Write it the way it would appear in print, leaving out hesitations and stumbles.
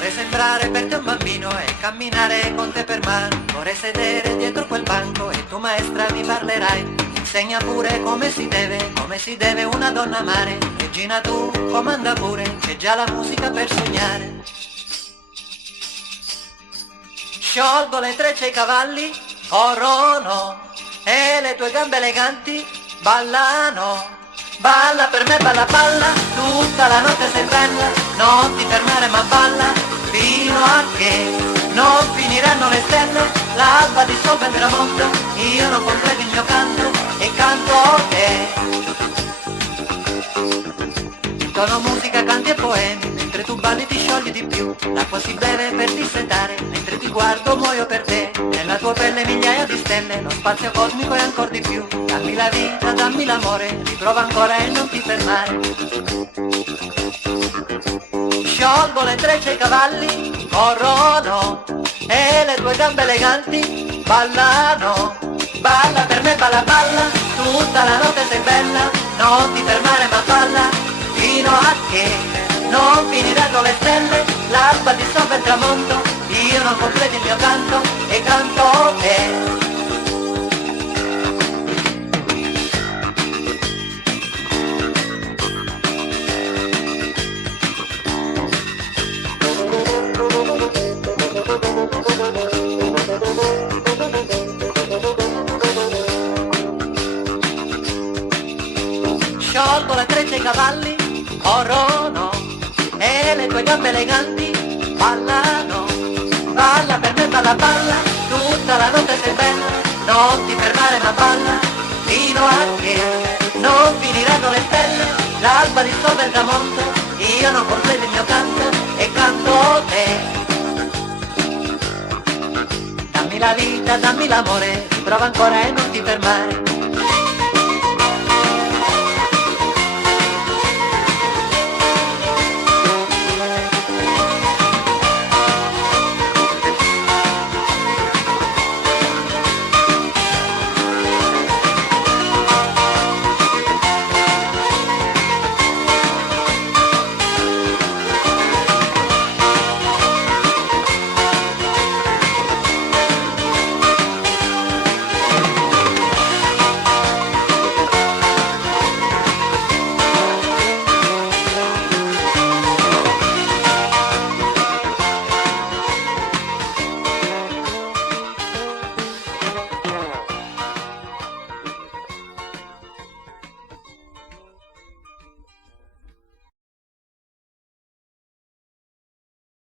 Vorrei sembrare per te un bambino e camminare con te per mare. Vorrei sedere dietro quel banco e tu maestra mi parlerai. Mi insegna pure come si deve una donna amare. Regina tu comanda pure, c'è già la musica per sognare. Sciolgo le trecce ai cavalli, corrono, e le tue gambe eleganti ballano. Balla per me, balla, balla, tutta la notte sei bella, non ti fermare ma balla, fino a che non finiranno le stelle, l'alba dissolve il tramonto, io non completo il mio canto e canto te. Intono musica, canti e poemi, mentre tu balli ti sciogli di più, l'acqua si beve per dissetare, mentre ti guardo muoio per te, nella tua pelle migliaia di stelle, lo spazio cosmico è ancora di più, dammi la vita, dammi l'amore, riprova ancora e non ti fermare. Sciolgo le trecce ai cavalli, corrono, e le tue gambe eleganti ballano. Balla per me, balla, balla, tutta la notte sei bella, non ti fermare ma balla, fino a che non finiranno le stelle, l'alba dissolve il tramonto, io non completo il mio canto e canto te. Sciolgo le trecce ai cavalli, corrono, e le tue gambe eleganti ballano. Balla per me, balla, balla, tutta la notte sei bella, non ti fermare ma balla, fino a che non finiranno le stelle, l'alba dissolve il tramonto, io non completo il mio canto e canto te. Dammi la vita, dammi l'amore, riprova ancora e non ti fermare,